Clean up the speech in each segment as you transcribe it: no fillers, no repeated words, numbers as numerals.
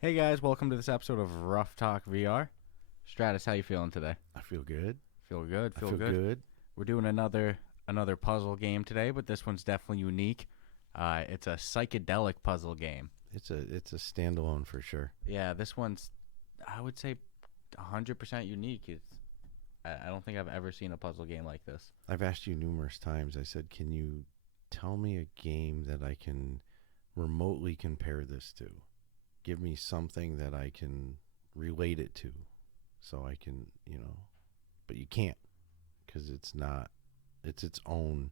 Hey guys, welcome to this episode of Ruff Talk VR. Stratus, how you feeling today? I feel good. Feel good, I feel feel good. good. We're doing another puzzle game today, but this one's definitely unique. It's a psychedelic puzzle game. It's a standalone for sure. Yeah, this one's I would say 100% unique. I don't think I've ever seen a puzzle game like this. I've asked you numerous times. I said, "Can you tell me a game that I can remotely compare this to? Give me something that I can relate it to, so I can, But you can't because it's not. It's its own.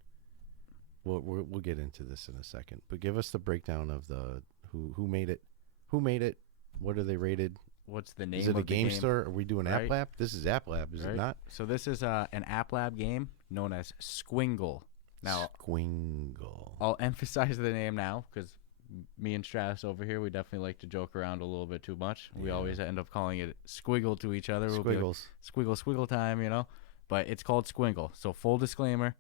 We'll get into this in a second. But give us the breakdown of the who made it, who made it, what are they rated? What's the name Is it of a the game game? store? Are we doing App Right, Lab? This is App Lab, is it right. not? So this is an App Lab game known as Squingle. Now, Squingle. I'll emphasize the name now because me and Stratus over here, we definitely like to joke around a little bit too much. We Yeah. always end up calling it Squiggle to each other. We'll be like, Squiggles. squiggle time. But it's called Squingle. So full disclaimer,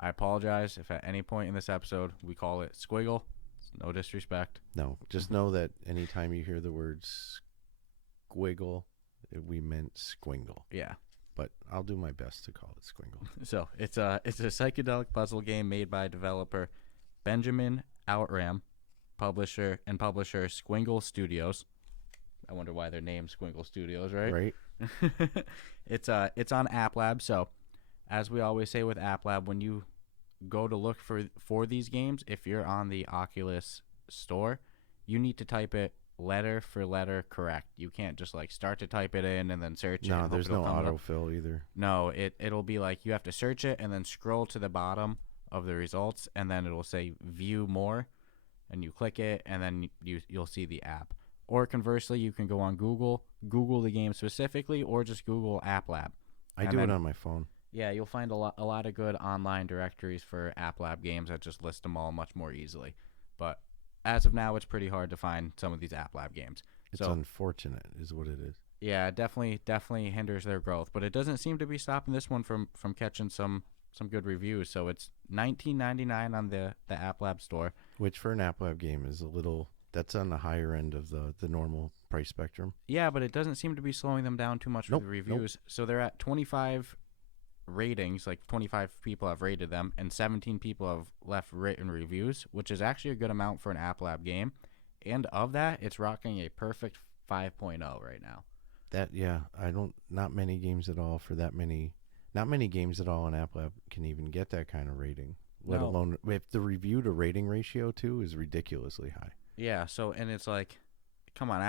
I apologize if at any point in this episode we call it Squiggle. It's no disrespect. No, just know that anytime you hear the word squiggle, we meant squingle. Yeah. But I'll do my best to call it squingle. So it's a psychedelic puzzle game made by developer Benjamin Outram, publisher Squingle Studios. I wonder why they're named Squingle Studios, right? Right? It's on App Lab. So, as we always say with App Lab, when you go to look for these games, if you're on the Oculus Store, you need to type it letter for letter correct. You can't just like start to type it in and then search it. No, and hope there's it'll no come up. autofill either. No, it'll be like you have to search it and then scroll to the bottom of the results, and then it'll say view more, and you click it, and then you'll see the app. Or conversely, you can go on Google the game specifically, or just Google App Lab. I And do it then- on my phone. Yeah, you'll find a lot of good online directories for App Lab games that just list them all much more easily. But as of now, it's pretty hard to find some of these App Lab games. It's So unfortunate, is what it is. yeah, it definitely hinders their growth, but it doesn't seem to be stopping this one from catching some good reviews. So it's $19.99 on the App Lab store. Which for an App Lab game is a little. That's on the higher end of the normal price spectrum. Yeah, but it doesn't seem to be slowing them down too much Nope, with the reviews. So they're at 25 ratings, like 25 people have rated them, and 17 people have left written reviews, which is actually a good amount for an App Lab game. And of that, it's rocking a perfect 5.0 right now. Not many games at all for that many. Not many games at all on App Lab can even get that kind of rating. Let No. alone if the review to rating ratio too is ridiculously high. Yeah, so and it's like, come on,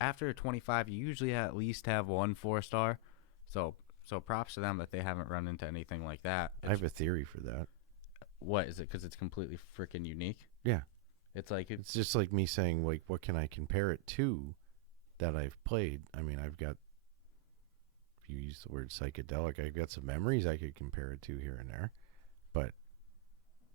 after 25, you usually at least have 1 4-star. So props to them that they haven't run into anything like that. I have a theory for that. What is it? Because it's completely freaking unique. Yeah. It's like It's just like me saying, like, what can I compare it to that I've played? I mean, I've got, if you use the word psychedelic, I've got some memories I could compare it to here and there. But,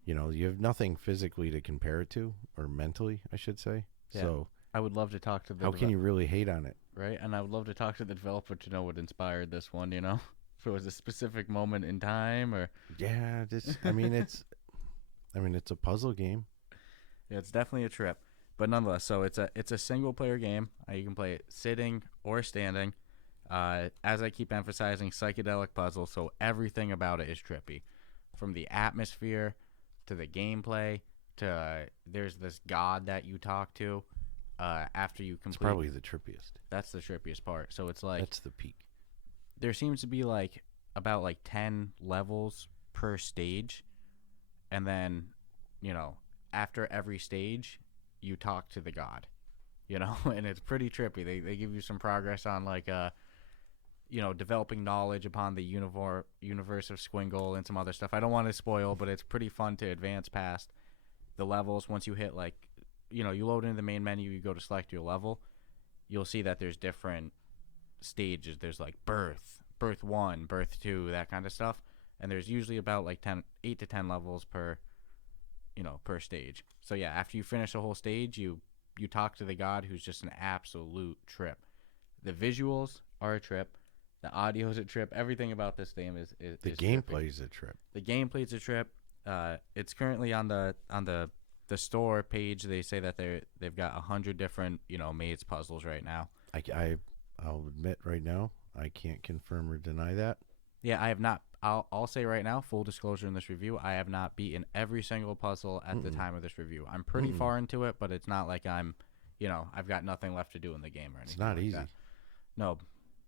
you have nothing physically to compare it to, or mentally, I should say. Yeah. So I would love to talk to the how can you really hate on it? right? And I would love to talk to the developer to know what inspired this one. If it was a specific moment in time or Yeah, it's a puzzle game. yeah, it's definitely a trip. But nonetheless, so it's a single player game. You can play it sitting or standing. As I keep emphasizing, psychedelic puzzle, so everything about it is trippy, from the atmosphere to the gameplay to there's this god that you talk to after you It's complete. probably the trippiest. That's the trippiest part. So it's like That's the peak. there seems to be like about like 10 levels per stage, and then after every stage you talk to the god, and it's pretty trippy. They give you some progress on like developing knowledge upon the universe of Squingle and some other stuff. I don't want to spoil, but it's pretty fun to advance past the levels. Once you hit like you load into the main menu, you go to select your level, you'll see that there's different stages. There's like birth 1, birth 2, that kind of stuff, and there's usually about like 8 to 10 levels per stage. So yeah, after you finish a whole stage, you talk to the god, who's just an absolute trip. The visuals are a trip, the audio is a trip. Everything about this game is The trippy. gameplay is a trip. The gameplay's a trip. It's currently on the the store page, they say that they've got 100 different maze puzzles right now. I'll admit right now, I can't confirm or deny that. Yeah, I have not. I'll say right now, full disclosure in this review, I have not beaten every single puzzle at the time of this review. I'm pretty far into it, but it's not like I'm, I've got nothing left to do in the game or anything. It's not like easy. That.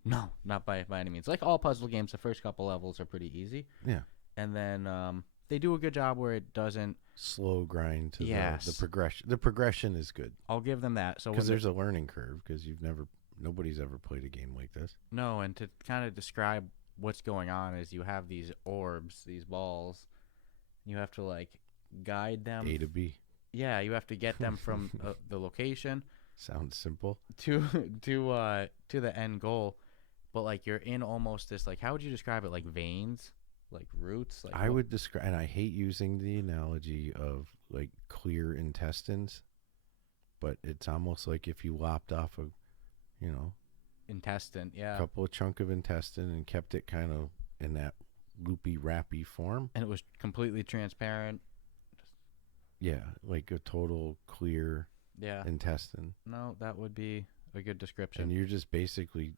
No, not by any means. Like all puzzle games, the first couple levels are pretty easy. Yeah. And then they do a good job where it doesn't slow grind to yes. the progression. The progression is good. I'll give them that. So because there's a learning curve because nobody's ever played a game like this. No, and to kind of describe what's going on is you have these orbs, these balls. You have to like guide them A to B. Yeah, you have to get them from the location. Sounds simple. To the end goal, but like you're in almost this like how would you describe it? Like veins, like roots. Like I would describe, and I hate using the analogy of like clear intestines, but it's almost like if you lopped off a, intestine, yeah, couple of chunk of intestine and kept it kind of in that loopy, wrappy form, and it was completely transparent. Yeah, like a total clear intestine. No, that would be a good description. And you're just basically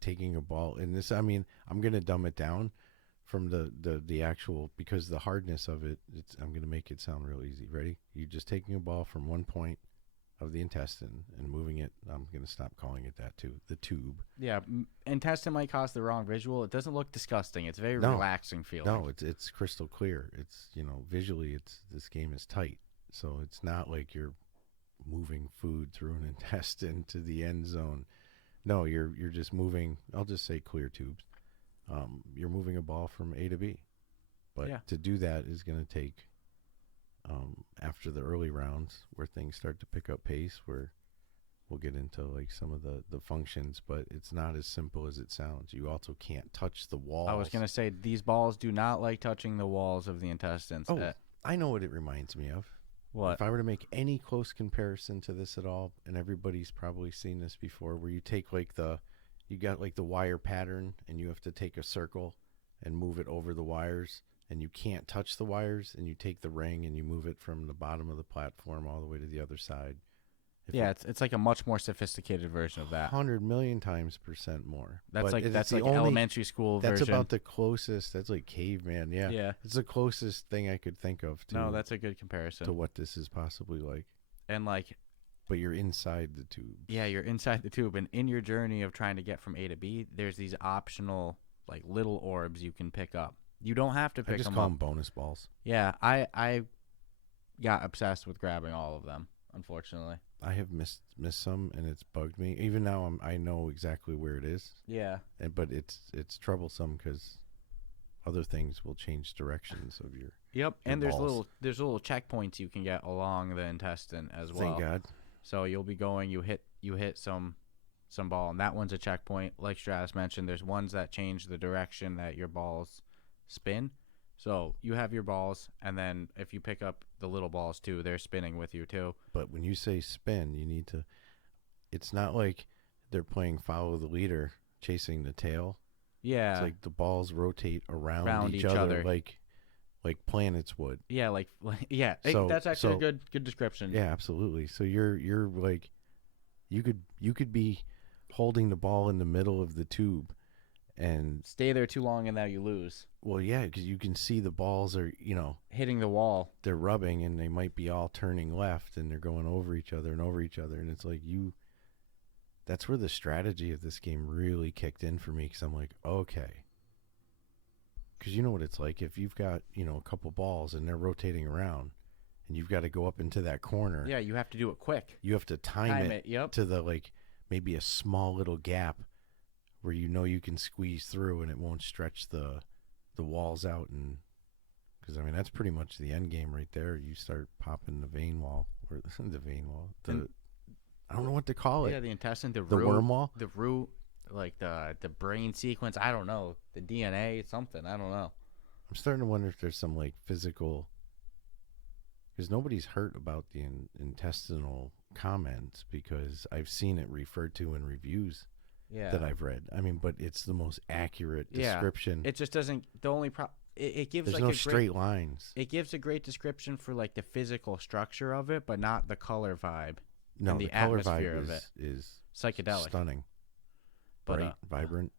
taking a ball, and this, I mean, I'm gonna dumb it down from the actual, because the hardness of it, I'm gonna make it sound real easy. Ready? You're just taking a ball from one point of the intestine and moving it. I'm going to stop calling it that too. The tube. Yeah, intestine might cause the wrong visual. It doesn't look disgusting. It's very relaxing feeling. No, it's crystal clear. It's, visually this game is tight. So it's not like you're moving food through an intestine to the end zone. No, you're just moving, I'll just say clear tubes. You're moving a ball from A to B. But to do that is going to take after the early rounds where things start to pick up pace, where we'll get into like some of the functions, but it's not as simple as it sounds. You also can't touch the walls. I was going to say these balls do not like touching the walls of the intestines. Oh, I know what it reminds me of. What? If I were to make any close comparison to this at all, and everybody's probably seen this before, where you take like you got like the wire pattern and you have to take a circle and move it over the wires, and you can't touch the wires, and you take the ring and you move it from the bottom of the platform all the way to the other side. It's like a much more sophisticated version of that. 100 million times % more. That's like elementary school version. That's about the closest. That's like caveman. Yeah. Yeah. It's the closest thing I could think of to. No, that's a good comparison to what this is possibly like. And like, but you're inside the tube. Yeah, you're inside the tube, and in your journey of trying to get from A to B, there's these optional like little orbs you can pick up. You don't have to pick them up. I just call them bonus balls. Yeah, I got obsessed with grabbing all of them, unfortunately. I have missed some, and it's bugged me. Even now, I know exactly where it is. Yeah. But it's troublesome because other things will change directions of your. Yep, your and balls. there's little checkpoints you can get along the intestine as well. Thank God. So you'll be going, you hit some ball, and that one's a checkpoint. Like Stratus mentioned, there's ones that change the direction that your balls spin. So you have your balls, and then if you pick up the little balls too, they're spinning with you too. But when you say spin, you need to. It's not like they're playing follow the leader, chasing the tail. Yeah. It's like the balls rotate around each other like planets would. Yeah, yeah. So, that's actually a good description. Yeah, absolutely. So you're like, you could be holding the ball in the middle of the tube and stay there too long, and now you lose. Well, yeah, because you can see the balls are, hitting the wall. They're rubbing, and they might be all turning left, and they're going over each other, and it's like that's where the strategy of this game really kicked in for me, because I'm like, okay. Because you know what it's like. If you've got, a couple balls, and they're rotating around, and you've got to go up into that corner. Yeah, you have to do it quick. You have to time it yep. to the, maybe a small little gap where you can squeeze through, and it won't stretch the walls out, and because that's pretty much the end game right there. You start popping the vein wall, or the vein wall. I don't know what to call it. Yeah, the intestine, the worm wall, the root, like the brain sequence. I don't know, the DNA, something. I don't know. I'm starting to wonder if there's some physical, because nobody's hurt about the intestinal comments, because I've seen it referred to in reviews. Yeah. That I've read. But it's the most accurate description. It just doesn't. The only it gives There's like no a straight lines. It gives a great description for like the physical structure of it, but not the color vibe. No, and the color atmosphere vibe of it. is Psychedelic. stunning. But, Bright, vibrant.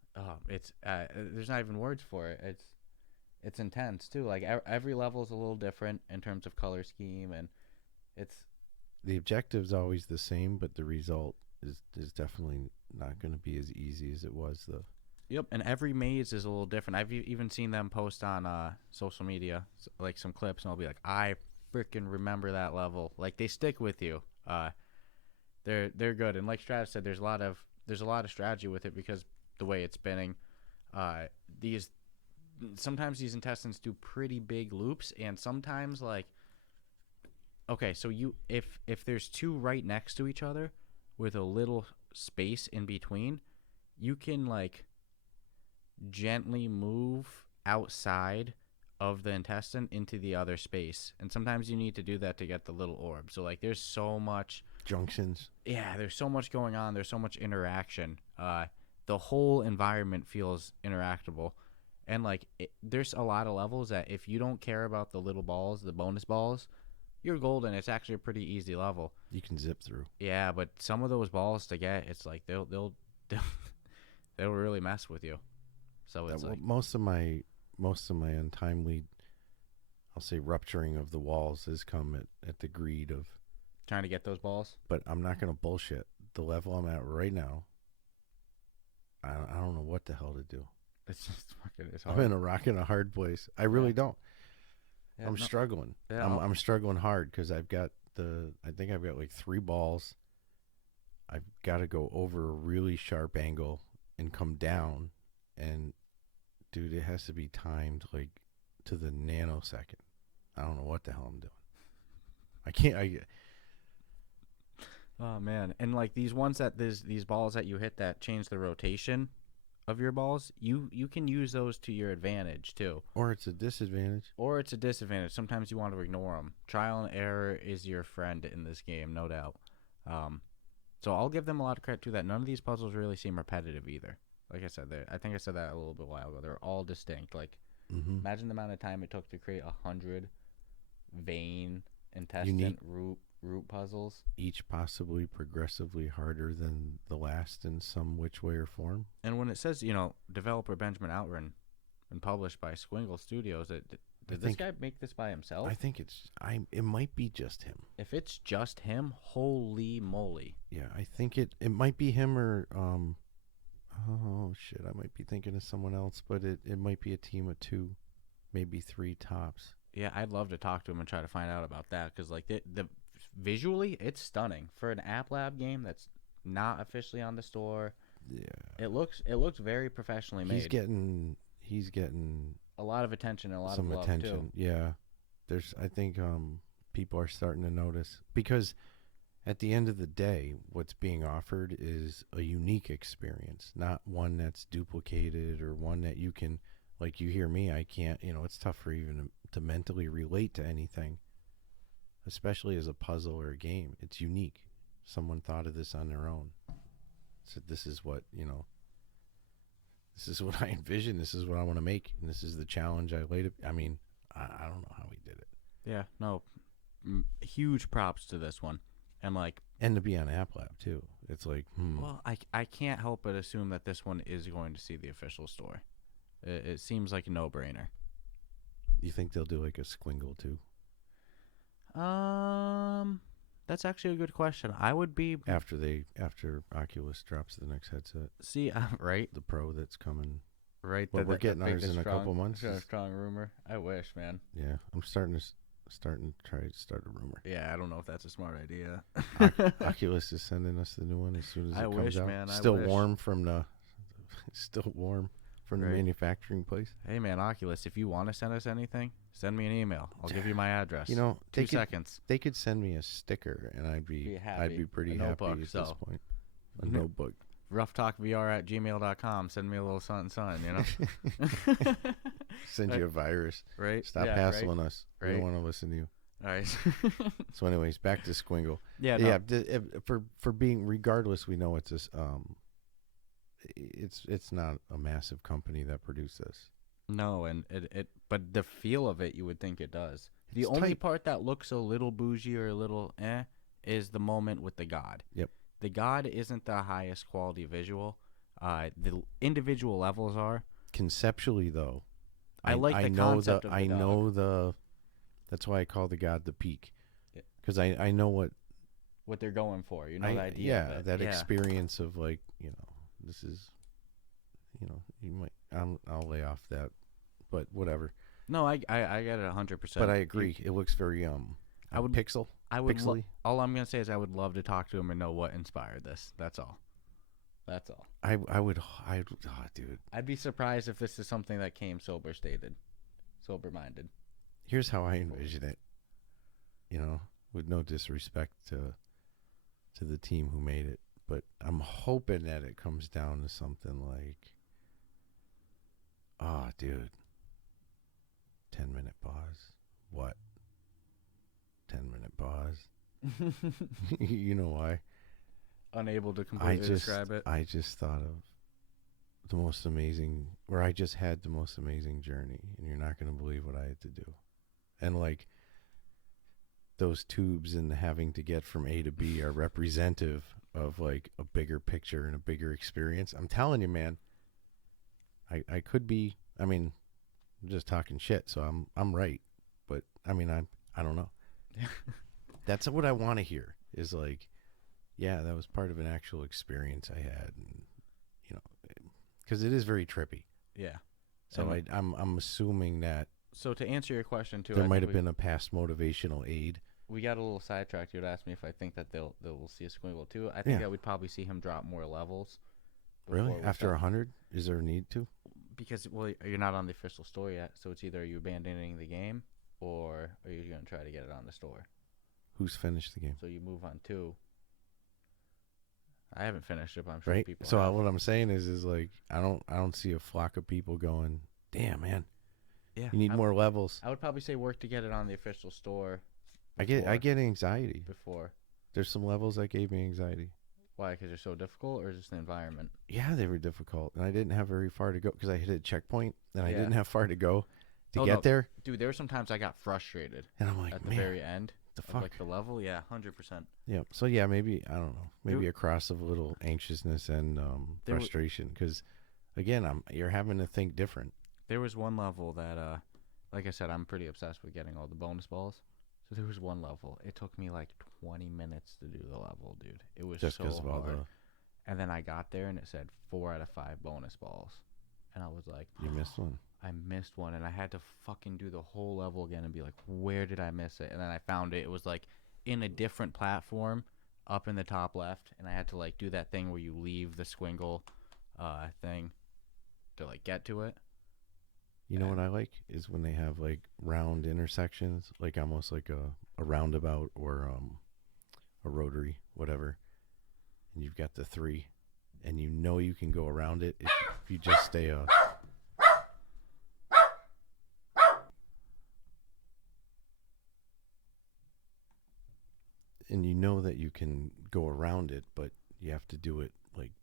It's there's not even words for it. It's intense too. Like every level is a little different in terms of color scheme, and it's The objective's always the same, but the result is definitely not going to be as easy as it was. Yep, and every maze is a little different. I've even seen them post on social media, like some clips, and I'll be like, I freaking remember that level. Like they stick with you. They're good, and like Stratus said, there's a lot of strategy with it because the way it's spinning. Sometimes these intestines do pretty big loops, and sometimes like, okay, so if there's two right next to each other with a little space in between, you can like gently move outside of the intestine into the other space, and sometimes you need to do that to get the little orb. So like there's so much Junctions. Yeah, there's so much going on, there's so much interaction. The whole environment feels interactable, and like there's a lot of levels that if you don't care about the little balls, the bonus balls, you're golden. It's actually a pretty easy level. You can zip through. Yeah, but some of those balls to get, it's like they'll really mess with you. So it's like most of my untimely, I'll say, rupturing of the walls has come at the greed of trying to get those balls. But I'm not going to bullshit. The level I'm at right now, I don't know what the hell to do. It's just fucking. It's hard. I'm in a rock and a hard place. I really don't. Yeah, I'm struggling. Yeah, I'm struggling hard because I think I've got like 3 balls. I've got to go over a really sharp angle and come down, and dude, it has to be timed like to the nanosecond. I don't know what the hell I'm doing. I can't. Oh man, and like these ones that these balls that you hit that change the rotation of your balls, you can use those to your advantage too. Or it's a disadvantage. Or it's a disadvantage. Sometimes you want to ignore them. Trial and error is your friend in this game, no doubt. So I'll give them a lot of credit to that. None of these puzzles really seem repetitive either. Like I said, I think I said that a little bit while ago. They're all distinct. Like, imagine the amount of time it took to create 100 vein, intestine, root puzzles. Each possibly progressively harder than the last in some which way or form. And when it says, developer Benjamin Outram and published by Squingle Studios, did this guy make this by himself? I think it might be just him. If it's just him, holy moly. Yeah, I think it might be him or oh shit, I might be thinking of someone else, but it might be a team of 2, maybe 3 tops. Yeah, I'd love to talk to him and try to find out about that, because like the visually it's stunning for an App Lab game that's not officially on the store. Yeah, it looks very professionally made. He's getting a lot of attention and a lot some of love attention too. Yeah, I think people are starting to notice, because at the end of the day, what's being offered is a unique experience, not one that's duplicated or one that you can, like, you hear me, I can't, it's tough for even to mentally relate to anything, especially as a puzzle or a game. It's unique. Someone thought of this on their own. So this is what, this is what I envision. This is what I want to make. And this is the challenge I laid. I mean, I don't know how he did it. Yeah, no, huge props to this one. And to be on App Lab too. It's like, Well, I can't help but assume that this one is going to see the official store. It seems like a no-brainer. You think they'll do like a Squingle too? That's actually a good question. I would be after Oculus drops the next headset. See, right, the Pro that's coming. Right, but we're getting ours in a couple months. A strong rumor. I wish, man. Yeah, I'm starting to try to start a rumor. Yeah, I don't know if that's a smart idea. Oculus is sending us the new one as soon as it comes out. Man, still warm from the manufacturing place. Hey man, Oculus, if you want to send us anything, send me an email. I'll give you my address. 2 seconds. They could send me a sticker, and I'd be pretty happy at this point. A notebook. roughtalkvr@gmail.com. Send me a little something, Send you a virus. Right. Stop hassling us. Right. We don't want to listen to you. All right. So, anyways, back to Squingle. Yeah. Yeah. For being, regardless, we know it's this. It's not a massive company that produced this. No, and but the feel of it, you would think it does. The It's only tight. part that looks a little bougie or a little is the moment with the god. Yep. The god isn't the highest quality visual. The individual levels are. Conceptually, though, I like I the know concept of the dog. know the. That's why I call the god the peak, Yeah. because I know what What they're going for, the idea yeah, of it. that Yeah. experience of, like, this is, you might, I'll lay off that, but whatever. No, I get it 100%. But I agree, it looks very I would pixely. all I'm gonna say is I would love to talk to him and know what inspired this. That's all. That's all. I would, oh, dude. I'd be surprised if this is something that came sober minded. Here's how I envision it. With no disrespect to the team who made it, but I'm hoping that it comes down to something like, dude, 10-minute pause. What? 10-minute pause. You know why? Unable to completely describe it. I just thought of the most amazing, or I just had the most amazing journey, and you're not going to believe what I had to do. And, like, those tubes and having to get from A to B are representative of, like, a bigger picture and a bigger experience. I'm telling you, man, I could be, I'm just talking shit, so I'm right. But, I don't know. That's what I want to hear, is like, yeah, that was part of an actual experience I had, and because it is very trippy. Yeah. So I'm assuming that. So to answer your question too, There might have been a past motivational aid. We got a little sidetracked. You would ask me if I think that they'll see a Squingle too. I think that we'd probably see him drop more levels. Really? After 100? Is there a need to? Because, well, you're not on the official store yet, so it's either are you abandoning the game or are you going to try to get it on the store? Who's finished the game? So you move on to. I haven't finished it, but I'm sure right? people So have. what I'm saying is like, I don't see a flock of people going, damn, man, Yeah, you need more levels. I would probably say work to get it on the official store. I get anxiety. Before. There's some levels that gave me anxiety. Why? Because they're so difficult, or just the environment? Yeah, they were difficult, and I didn't have very far to go because I hit a checkpoint, and I didn't have far to go to get there. Dude, there were some times I got frustrated. And I'm like, at the man, very end. The fuck? Like the level? Yeah, 100%. Yeah. So yeah, maybe, I don't know. Maybe a cross of a little anxiousness and frustration, because again, you're having to think different. There was one level that, like I said, I'm pretty obsessed with getting all the bonus balls. So there was one level. It took me like 20 minutes to do the level, dude. It was Just so because of all hard. And then I got there and it said 4 out of 5 bonus balls. And I was like, you missed one. I missed one, and I had to fucking do the whole level again and be like, where did I miss it? And then I found it. It was like in a different platform up in the top left, and I had to like do that thing where you leave the Squingle thing to like get to it. You know what I like is when they have like round intersections, like almost like a roundabout or a rotary, whatever. And you've got the 3, and you can go around it if you just stay and you know that you can go around it, but you have to do it like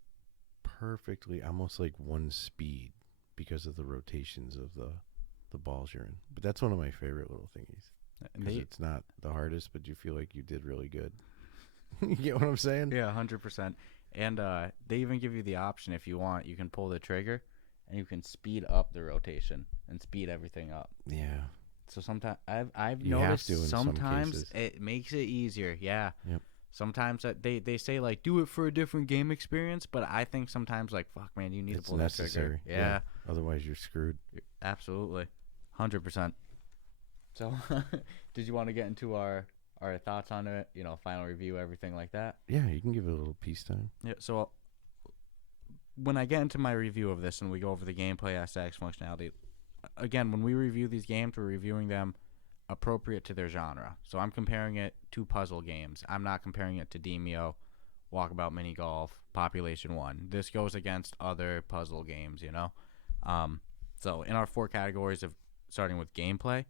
perfectly, almost like one speed, because of the rotations of the balls you're in. But that's one of my favorite little thingies. Because it's not the hardest, but you feel like you did really good. You get what I'm saying? Yeah, 100%. And they even give you the option, if you want, you can pull the trigger and you can speed up the rotation and speed everything up. Yeah. So sometimes I've noticed sometimes it makes it easier. Yeah. Yep. Sometimes they say like do it for a different game experience, but I think sometimes like fuck man, you need to pull that trigger. Yeah. Otherwise you're screwed. Absolutely. 100%. So did you want to get into our thoughts on it, final review, everything like that? Yeah, you can give it a little peacetime. Yeah, so when I get into my review of this and we go over the gameplay aspects, functionality, again, when we review these games, we're reviewing them appropriate to their genre. So I'm comparing it to puzzle games. I'm not comparing it to Demio, Walkabout Mini Golf, Population 1. This goes against other puzzle games, So in our 4 categories of starting with gameplay,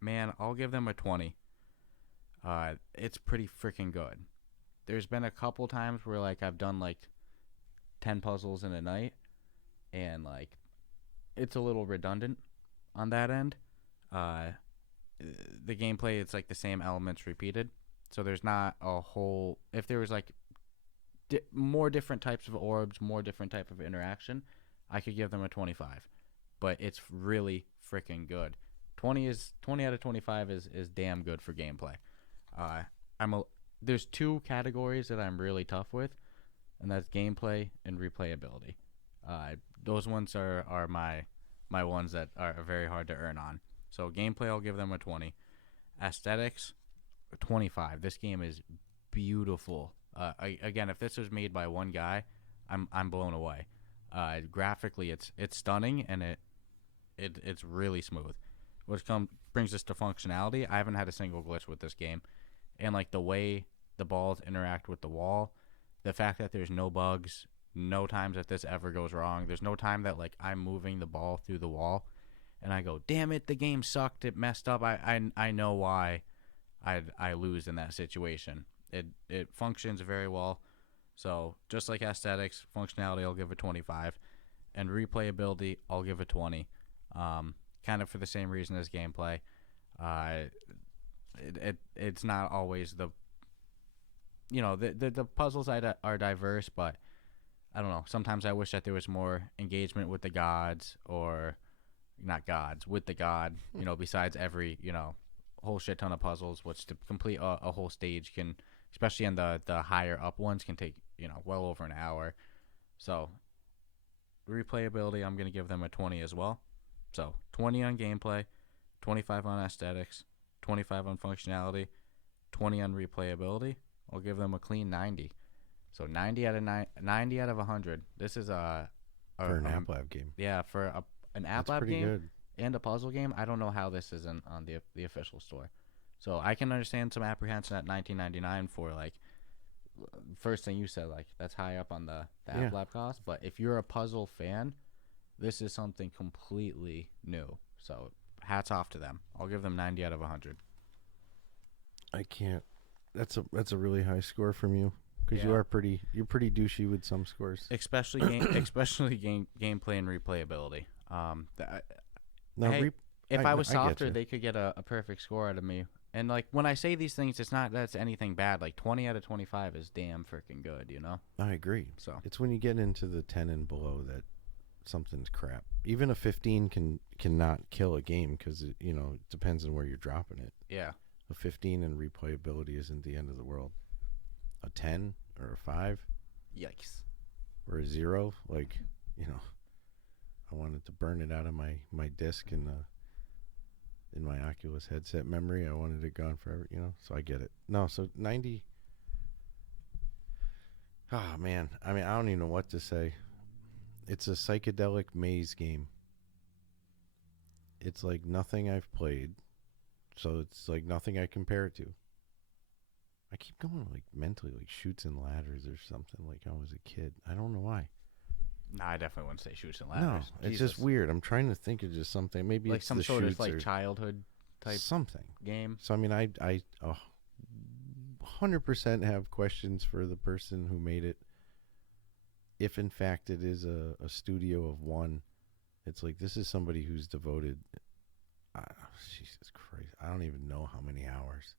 man, I'll give them a 20. It's pretty freaking good. There's been a couple times where like I've done like 10 puzzles in a night, and like it's a little redundant on that end. Uh, the gameplay, it's like the same elements repeated, so there's not a whole. If there was like more different types of orbs, more different type of interaction, I could give them a 25. But it's really freaking good. 20 out of 25 is damn good for gameplay. Uh, there's two categories that I'm really tough with, and that's gameplay and replayability. Those ones are my ones that are very hard to earn on. So gameplay, I'll give them a 20. Aesthetics, 25. This game is beautiful. Again, if this was made by one guy, I'm blown away. Graphically, it's stunning, and it's really smooth. Which brings us to functionality. I haven't had a single glitch with this game, and like the way the balls interact with the wall, the fact that there's no bugs, no times that this ever goes wrong. There's no time that like I'm moving the ball through the wall, and I go, damn it, the game sucked. It messed up. I know why I lose in that situation. It functions very well. So just like aesthetics, functionality, I'll give it 25, and replayability, I'll give it 20. Kind of for the same reason as gameplay. It's not always the puzzles are diverse, but I don't know. Sometimes I wish that there was more engagement with the gods, or not gods, with the god. Besides every whole shit ton of puzzles, which to complete a whole stage can, especially in the higher up ones, can take well over an hour. So replayability, I'm gonna give them a 20 as well. So 20 on gameplay, 25 on aesthetics, 25 on functionality, 20 on replayability. I'll give them a clean 90. So 90 out of 90 out of 100. This is for an App Lab game. Yeah, for an App That's Lab pretty game good. and a puzzle game. I don't know how this isn't on the official store. So I can understand some apprehension at $19.99 for like first thing you said, like that's high up on the App Lab cost. But if you're a puzzle fan, this is something completely new. So hats off to them. I'll give them 90 out of 100. I can't. That's a really high score from you, because you're pretty douchey with some scores. Especially gameplay and replayability. If I was softer, they could get a perfect score out of me. And like when I say these things, it's not that's anything bad. Like 20 out of 25 is damn freaking good, I agree. So it's when you get into the 10 and below that something's crap. Even a 15 cannot kill a game, because it depends on where you're dropping it. Yeah. A 15 and replayability isn't the end of the world. A 10 or a 5, yikes. Or a 0, like I wanted to burn it out of my disc in my Oculus headset memory. I wanted it gone forever, so I get it. No, so 90. Oh man, I mean, I don't even know what to say. It's a psychedelic maze game. It's like nothing I've played, so it's like nothing I compare it to. I keep going like mentally like Chutes and Ladders or something, like I was a kid. I don't know why. Nah, I definitely wouldn't say Chutes and Ladders. No, it's just weird. I'm trying to think of just something. Maybe like it's some the sort of Chutes like childhood type something game. So I mean, I 100% have questions for the person who made it. If in fact it is a studio of one, it's like this is somebody who's devoted. Jesus Christ, I don't even know how many hours.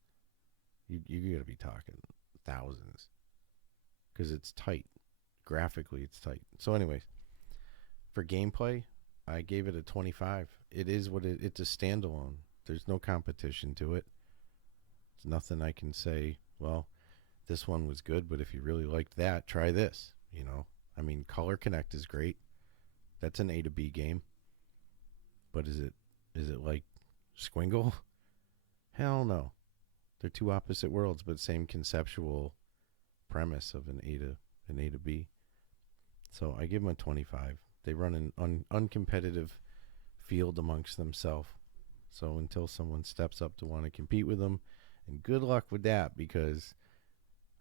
You got to be talking thousands, because it's tight. Graphically, it's tight. So, anyways, for gameplay, I gave it a 25. It is what it's a standalone. There's no competition to it. It's nothing I can say, well, this one was good, but if you really liked that, try this. I mean, Color Connect is great. That's an A to B game. But is it like Squingle? Hell no. They're two opposite worlds, but same conceptual premise of an A to B. So I give them a 25. They run an uncompetitive field amongst themselves. So until someone steps up to want to compete with them, and good luck with that, because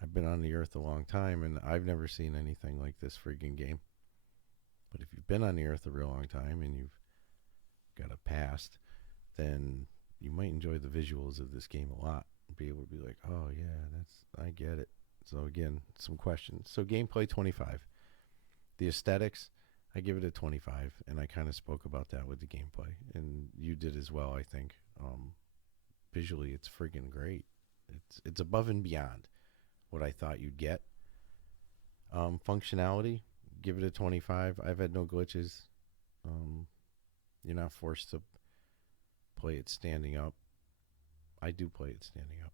I've been on the earth a long time and I've never seen anything like this friggin' game. But if you've been on the earth a real long time and you've got a past, then you might enjoy the visuals of this game a lot. Be able to be like, oh yeah, I get it. So again, some questions. So gameplay 25. The aesthetics, I give it a 25, and I kind of spoke about that with the gameplay, and you did as well, I think. Visually, it's freaking great. It's above and beyond what I thought you'd get. Functionality, give it a 25. I've had no glitches. You're not forced to play it standing up. I do play it standing up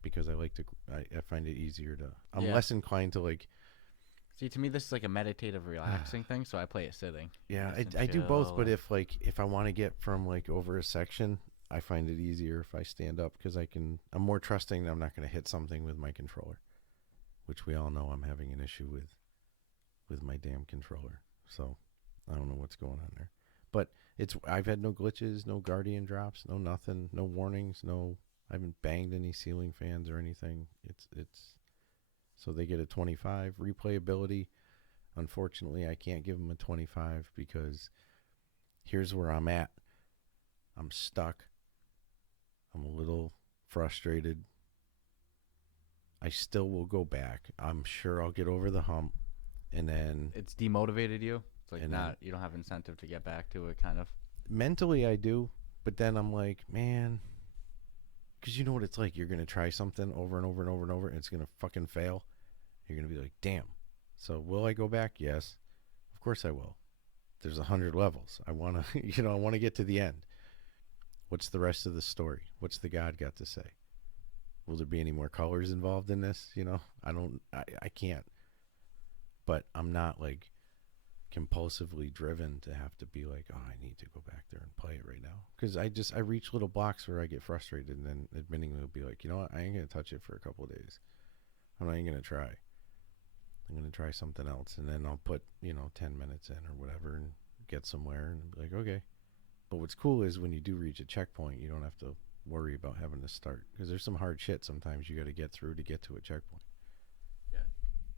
because I like to. I find it easier to. I'm less inclined to like. See, to me, this is like a meditative, relaxing thing, so I play it sitting. Yeah, I do both, but if I want to get from like over a section, I find it easier if I stand up because I'm more trusting that I'm not going to hit something with my controller, which we all know I'm having an issue with my damn controller. So I don't know what's going on there. But I've had no glitches, no guardian drops, no nothing, no warnings, I haven't banged any ceiling fans or anything. It's so they get a 25. Replayability, unfortunately, I can't give them a 25 because here's where I'm at. I'm stuck. I'm a little frustrated. I still will go back. I'm sure I'll get over the hump, and then it's demotivated you. It's like you don't have incentive to get back to it, kind of. Mentally, I do, but then I'm like, man, because you know what it's like. You're gonna try something over and over and over and over, and it's gonna fucking fail. You're gonna be like, damn. So will I go back? Yes, of course I will. There's 100 levels. I wanna, I wanna get to the end. What's the rest of the story? What's the God got to say? Will there be any more colors involved in this? I can't. But I'm not like compulsively driven to have to be like, oh, I need to go back there and play it right now. Because I reach little blocks where I get frustrated, and then admittingly will be like, you know what? I ain't going to touch it for a couple of days. I'm not even going to try. I'm going to try something else. And then I'll put, 10 minutes in or whatever and get somewhere and be like, okay. But what's cool is when you do reach a checkpoint, you don't have to worry about having to start. Because there's some hard shit sometimes you got to get through to get to a checkpoint.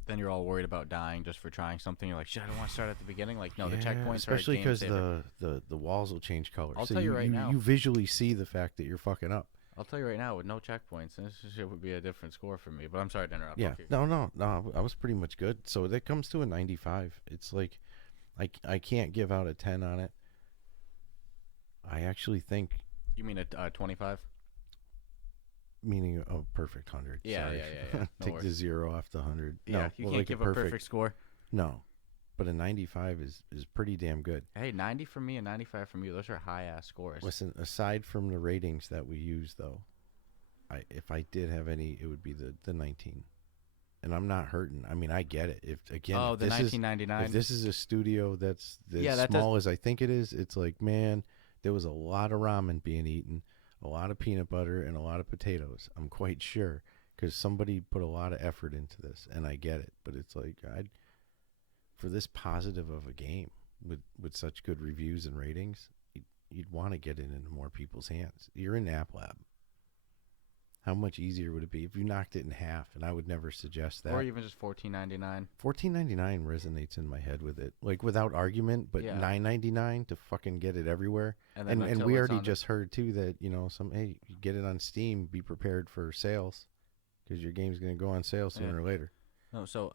Then you're all worried about dying just for trying something. You're like, shit, I don't want to start at the beginning. Like, no, the checkpoints especially because the walls will change colors. I'll tell you right now. You visually see the fact that you're fucking up. I'll tell you right now, with no checkpoints, this shit would be a different score for me. But I'm sorry to interrupt. Yeah, no, I was pretty much good. So that comes to a 95. It's like, I can't give out a 10 on it. I actually think. You mean a 25? Meaning a perfect 100. Yeah, sorry. No Take the 0 off the 100. Yeah, no, you can't give a perfect score. No, but a 95 is pretty damn good. Hey, 90 from me and 95 from you. Those are high-ass scores. Listen, aside from the ratings that we use, though, if I did have any, it would be the 19. And I'm not hurting. I mean, I get it. If the 1999. If this is a studio that's small as I think it is, it's like, man, there was a lot of ramen being eaten, a lot of peanut butter, and a lot of potatoes. I'm quite sure because somebody put a lot of effort into this, and I get it. But it's like, for this positive of a game with such good reviews and ratings, you'd want to get it into more people's hands. You're in App Lab. How much easier would it be if you knocked it in half? And I would never suggest that. Or even just $14.99. $14.99 resonates in my head with it, like without argument. But $9.99 to fucking get it everywhere. And we already just heard too that you get it on Steam. Be prepared for sales because your game's gonna go on sale sooner or later. No, so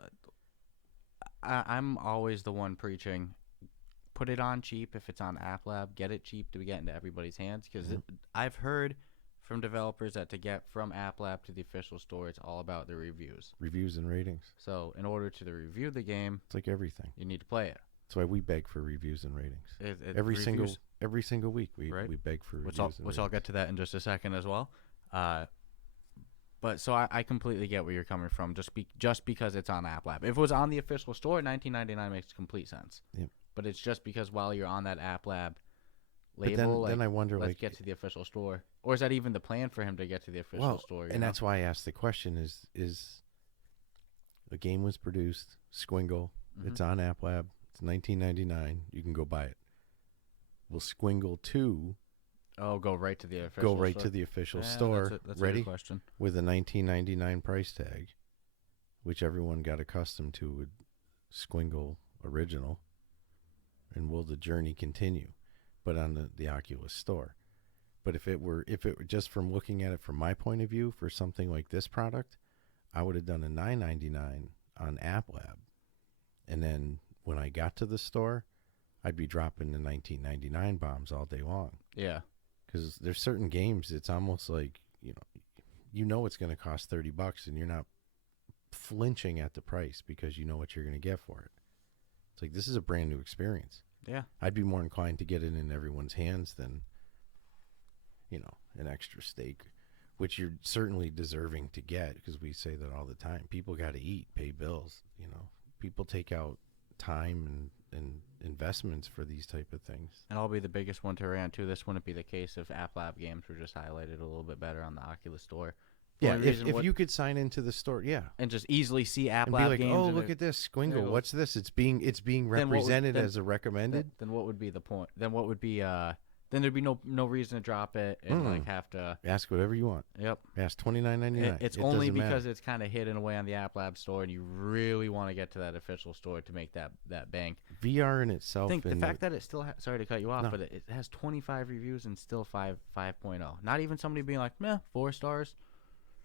I'm always the one preaching. Put it on cheap if it's on App Lab. Get it cheap to get into everybody's hands because I've heard from developers that to get from App Lab to the official store, it's all about the reviews. Reviews and ratings. So in order to review the game, it's like everything. You need to play it. That's why we beg for reviews and ratings. Every single week we beg for reviews and ratings. Which I'll get to that in just a second as well. But so I completely get where you're coming from. Just because it's on App Lab. If it was on the official store, $19.99 makes complete sense. Yep. But it's just because while you're on that App Lab label, then I wonder, let's get to the official store. Or is that even the plan for him to get to the official store? And that's why I asked the question: is the game was produced, Squingle? It's on App Lab. It's $19.99. You can go buy it. Will Squingle 2? Go right to the official. Go right to the official store. That's ready? A good question. With a $19.99 price tag, which everyone got accustomed to with Squingle original. And will the journey continue? But on the Oculus Store. But if it were just from looking at it from my point of view for something like this product, I would have done a $9.99 on App Lab And then when I got to the store, I'd be dropping the 1999 bombs all day long. Yeah. Because there's certain games, it's almost like, you know it's going to cost $30 and you're not flinching at the price because you know what you're going to get for it. It's like, this is a brand new experience. Yeah. I'd be more inclined to get it in everyone's hands than, an extra steak, which you're certainly deserving to get, because we say that all the time. People got to eat, pay bills. People take out time and investments for these type of things. And I'll be the biggest one to rant too. This wouldn't be the case if App Lab games were just highlighted a little bit better on the Oculus Store. Yeah, if you could sign into the store, yeah, and just easily see App and Lab be like, games. oh, look at this Squingle. go. What's this? It's being represented as a recommended. Then what would be the point? Then what would be then there'd be no reason to drop it and like have to ask whatever you want. Yep. Ask $29.99. It's only because it's kind of hidden away on the App Lab store, and you really want to get to that official store to make that bank. VR in itself. The fact that it still sorry to cut you off, No. but it has 25 reviews and still 5.0. Not even somebody being like, meh, 4 stars.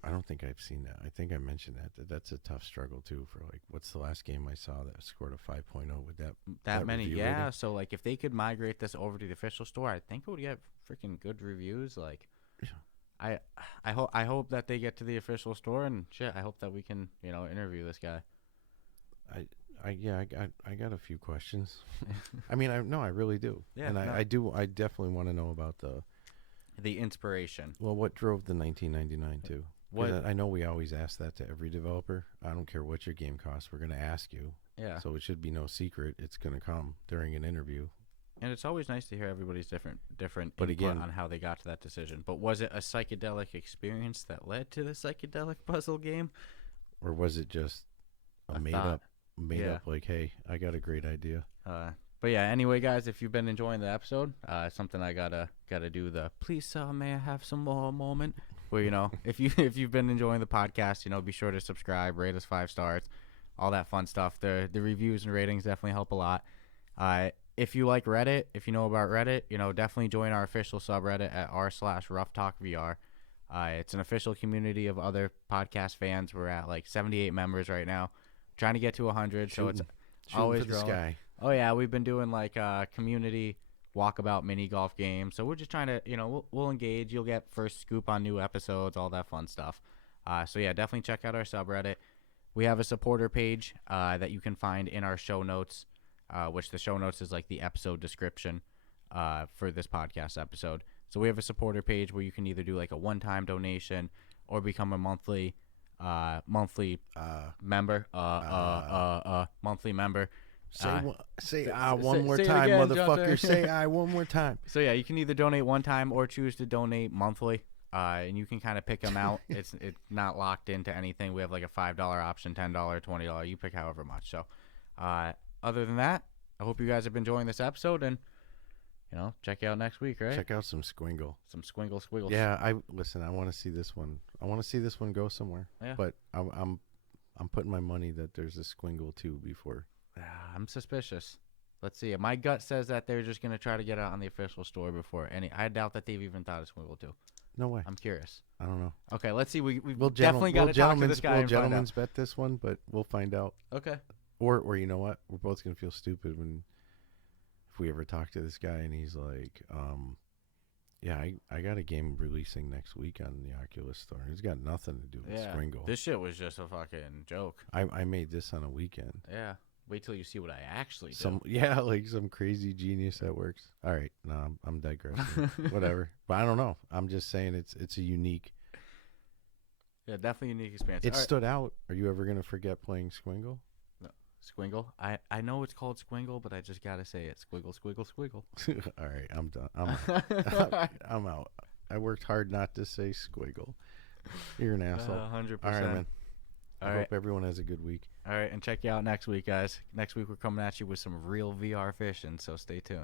I don't think I've seen that. I think I mentioned that's a tough struggle too. For like, what's the last game I saw that scored a 5.0 with that Many? review Yeah. rating? So like, if they could migrate this over to the official store, I think it would get freaking good reviews. Like, Yeah. I hope that they get to the official store, and shit, I hope that we can interview this guy. I got a few questions. I mean, I really do. Yeah, and no. I definitely want to know about The inspiration. well, what drove the 1999 too? What I know we always ask that to every developer. I don't care what your game costs. We're going to ask you. Yeah. So it should be no secret. It's going to come during an interview. And it's always nice to hear everybody's different But input again- on how they got to that decision. But was it a psychedelic experience that led to the psychedelic puzzle game? Or was it just A made thought. up like, hey, I got a great idea. But yeah, anyway, guys, if you've been enjoying the episode, something I gotta do the please, may I have some more moment? Where if you've been enjoying the podcast, be sure to subscribe, rate us 5 stars, all that fun stuff. The reviews and ratings definitely help a lot. If you like Reddit, if you know about Reddit, definitely join our official subreddit at r/RuffTalkVR. It's an official community of other podcast fans. We're at like 78 members right now, trying to get to 100. So it's always for the growing. sky. Oh yeah, we've been doing like community walkabout mini golf games. So we're just trying to, we'll engage. You'll get first scoop on new episodes, all that fun stuff. So yeah, definitely check out our subreddit. We have a supporter page that you can find in our show notes, which the show notes is like the episode description for this podcast episode. So we have a supporter page where you can either do like a one-time donation or become a monthly member. Monthly member. Say one more say it time, again, motherfucker. Johnson. Say one more time. So yeah, you can either donate one time or choose to donate monthly, and you can kind of pick them out. It's not locked into anything. We have like a $5 option, $10, $20. You pick however much. So, other than that, I hope you guys have been enjoying this episode, and check you out next week, right? Check out some Squingle. Some squiggles. Yeah, I want to see this one. I want to see this one go somewhere. Yeah. But I'm putting my money that there's a Squingle 2 before. I'm suspicious. Let's see. My gut says that they're just gonna try to get it on the official store before any. I doubt that they've even thought of Squingle 2. No way. I'm curious. I don't know. Okay, let's see. We've We'll definitely got to talk to this guy and find gentlemen's out. bet this one, but we'll find out. Okay. Or you know what? We're both gonna feel stupid if we ever talk to this guy and he's like, yeah, I got a game releasing next week on the Oculus Store. It's got nothing to do with Squingle. This shit was just a fucking joke. I made this on a weekend. Yeah. Wait till you see what I actually do. Like some crazy genius that works. All right, no, I'm digressing. Whatever, but I don't know. I'm just saying it's a unique. Yeah, definitely a unique experience. It stood out. Are you ever gonna forget playing Squingle? No. Squingle. I know it's called Squingle, but I just gotta say it. Squiggle, squiggle, squiggle. All right, I'm done. I'm out. I worked hard not to say Squiggle. You're an asshole. 100%. All right, man. I All hope everyone has a good week. All right, and check you out next week, guys. Next week we're coming at you with some real VR fishing, so stay tuned.